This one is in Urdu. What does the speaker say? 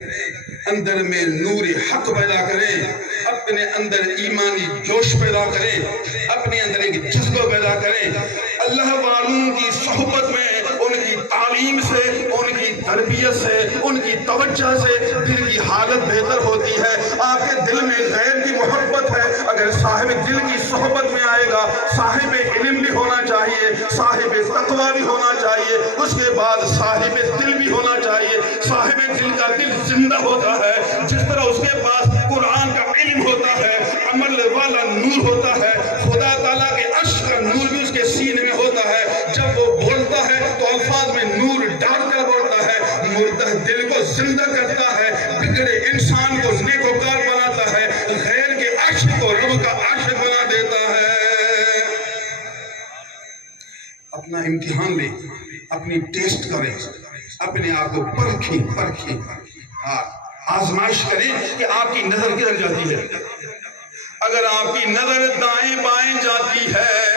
اندر میں نور حق پیدا کرے، اپنے اندر ایمانی جوش پیدا کرے، اپنے اندر ایک جذبہ پیدا کرے۔ اللہ والوں کی صحبت میں ان کی تعلیم سے، ان کی تربیت سے، ان کی توجہ سے دل کی حالت بہتر ہوتی ہے۔ آپ کے دل میں غیر کی محبت ہے، اگر صاحب دل کی صحبت میں آئے گا، صاحب علم بھی ہونا چاہیے، صاحب تقویٰ بھی ہونا چاہیے، اس کے بعد صاحب دل بھی ہونا چاہیے۔ صاحب دل کا دل زندہ ہوتا ہے، جس طرح اس کے پاس قرآن کا علم ہوتا ہے، عمل والا نور ہوتا ہے، خدا تعالیٰ کے عرش کا نور بھی اس کے سینے میں ہوتا ہے۔ جب وہ بولتا ہے تو الفاظ میں نور ڈال کر بولتا ہے، مردہ دل کو زندہ کرتا ہے، بگڑے انسان کو نیکوکار بناتا ہے، غیر کے عاشق کو رب کا عاشق بنا دیتا ہے۔ اپنا امتحان لیں، اپنی ٹیسٹ کریں، اپنے آپ کو پرکھیں، آزمائش کریں کہ آپ کی نظر کدھر جاتی ہے۔ اگر آپ کی نظر دائیں بائیں جاتی ہے